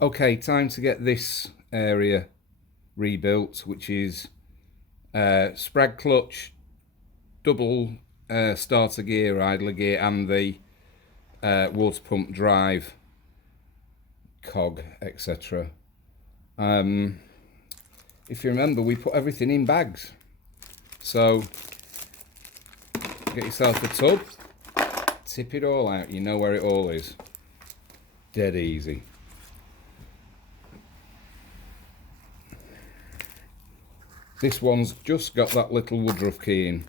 Okay, time to get this area rebuilt, which is sprag clutch, double starter gear, idler gear, and the water pump drive cog, etc. If you remember, we put everything in bags, so get yourself a tub, tip it all out, you know where it all is. Dead easy. This one's just got that little woodruff key in,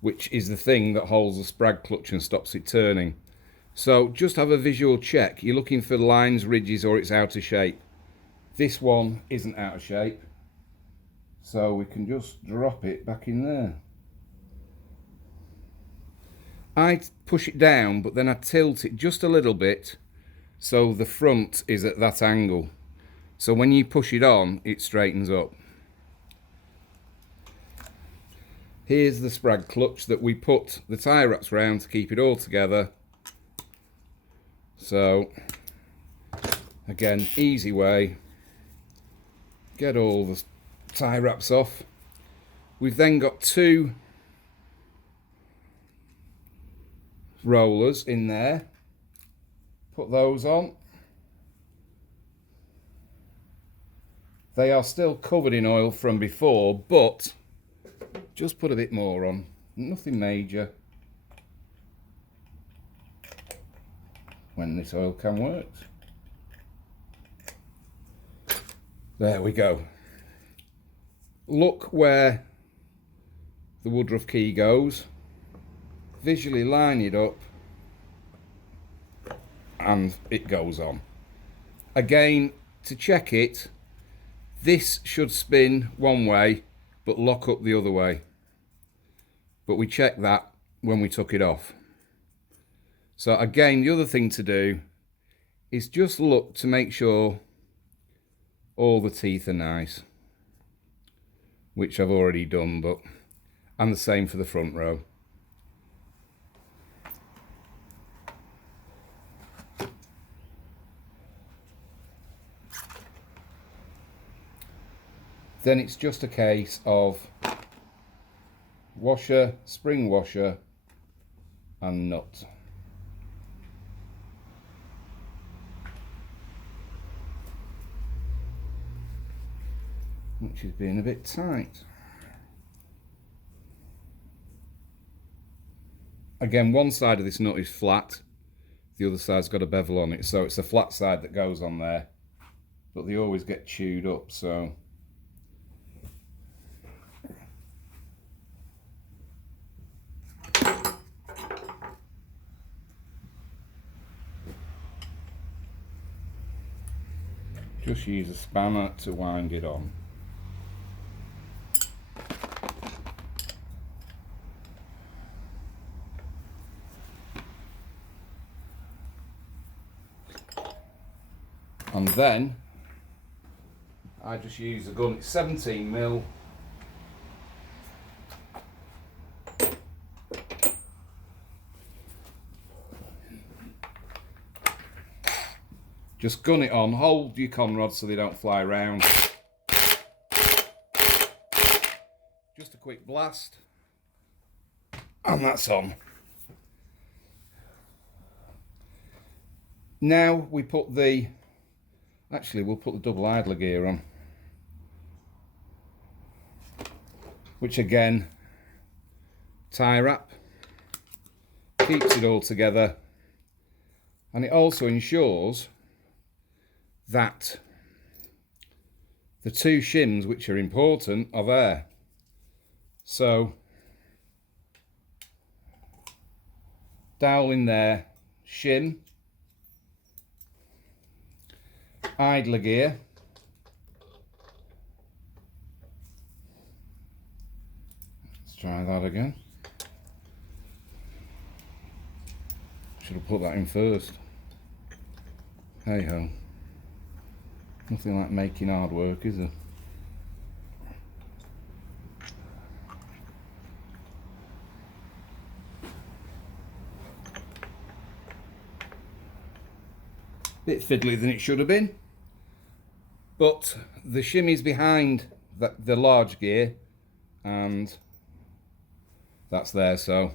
which is the thing that holds the sprag clutch and stops it turning. So just have a visual check. You're looking for lines, ridges, or it's out of shape. This one isn't out of shape, so we can just drop it back in there. I push it down, but then I tilt it just a little bit so the front is at that angle. So when you push it on, it straightens up. Here's the sprag clutch that we put the tie wraps round to keep it all together. So, again, easy way. Get all the tie wraps off. We've then got two rollers in there. Put those on. They are still covered in oil from before, but just put a bit more on. Nothing major. When this oil can work. There we go. Look where the woodruff key goes. Visually line it up and it goes on. Again, to check it, this should spin one way but lock up the other way. But we checked that when we took it off. So again, the other thing to do is just look to make sure all the teeth are nice, which I've already done, but and the same for the front row. Then it's just a case of washer, spring washer, and nut. Which is being a bit tight. Again, one side of this nut is flat, the other side's got a bevel on it, so it's the flat side that goes on there, but they always get chewed up, so just use a spanner to wind it on. And then I just use a gun, it's 17mm. Just gun it on, hold your conrods so they don't fly around. Just a quick blast, and that's on. Now we put the, actually we'll put the double idler gear on, which again, tie wrap, keeps it all together, and it also ensures that the two shims, which are important, are there. So dowel in there, shim, idler gear, let's try that again. Should have put that in first. Hey ho. Nothing like making hard work, is there? Bit fiddly than it should have been. But the shimmy's behind the large gear, and that's there, so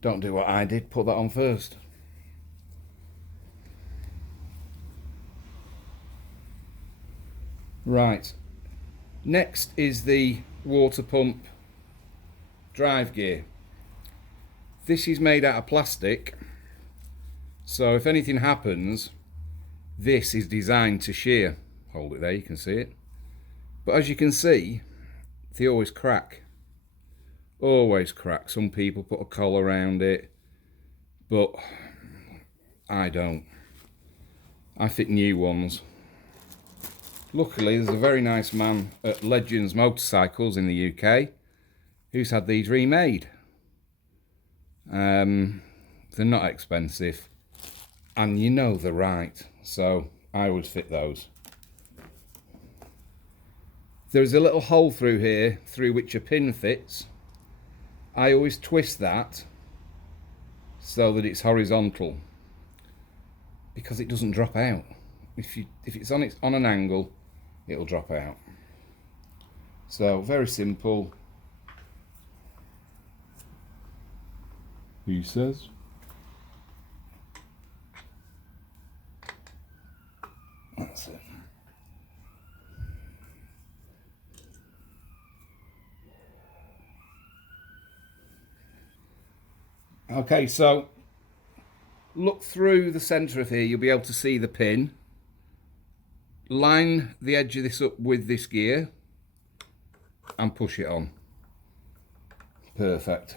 don't do what I did, put that on first. Right, next is the water pump drive gear. This is made out of plastic, so if anything happens, this is designed to shear. Hold it there, you can see it. But as you can see, they always crack. Always crack. Some people put a collar around it, but I don't. I fit new ones. Luckily, there's a very nice man at Legends Motorcycles in the UK who's had these remade. They're not expensive, and you know they're right, so I would fit those. There's a little hole through here through which a pin fits. I always twist that so that it's horizontal, because it doesn't drop out. If it's on an angle, it'll drop out. So very simple, he says. That's it. Okay, so look through the centre of here, you'll be able to see the pin. Line the edge of this up with this gear and push it on. Perfect.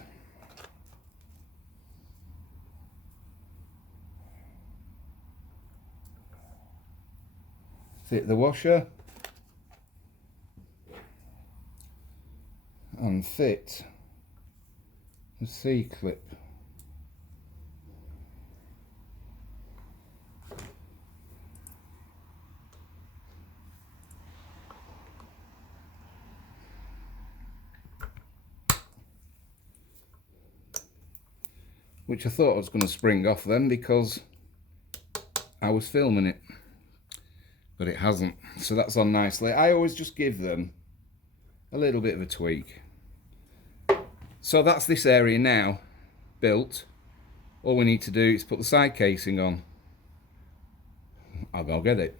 Fit the washer and fit the C-clip. Which I thought I was going to spring off then because I was filming it, but it hasn't, so that's on nicely. I always just give them a little bit of a tweak. So that's this area now built. All we need to do is put the side casing on. I'll go get it.